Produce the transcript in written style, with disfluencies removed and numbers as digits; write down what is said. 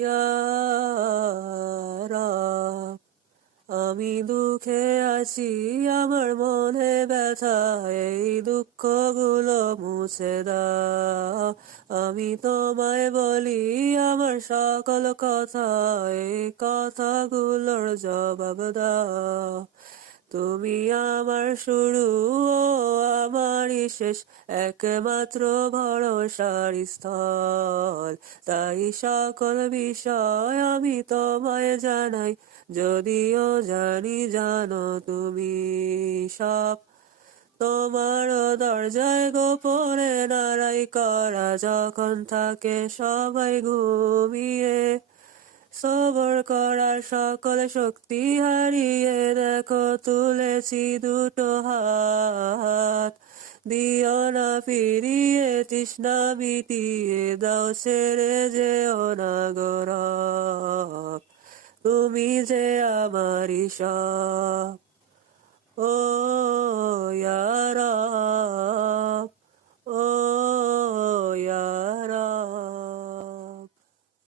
ইয়া রাব, আমি দুঃখে আছি, আমার মনে ব্যথা, এই দুঃখগুলো মুছে দাও। আমি তোমায় বলি আমার সকল কথা, এই কথাগুলোর জবাব দাও। তুমি আমার শুরু ও আমারই শেষ, একমাত্র ভরসার স্থল। তাই সকল বিষয় আমি তোমায় জানাই, যদিও জানি জানো তুমি সব। তোমার দরজায় গোপনে নাড়াই করা, যখন থাকে সবাই ঘুমিয়ে। সবর করার সকল শক্তি হারিয়ে দেখো তুলেছি দুটো হাত। দিও না ফিরিয়ে তৃষ্ণা মিটিয়ে দাও, ছেড়ে যেও না গো রব। তুমি যে আমারই সব, ও ইয়া রাব।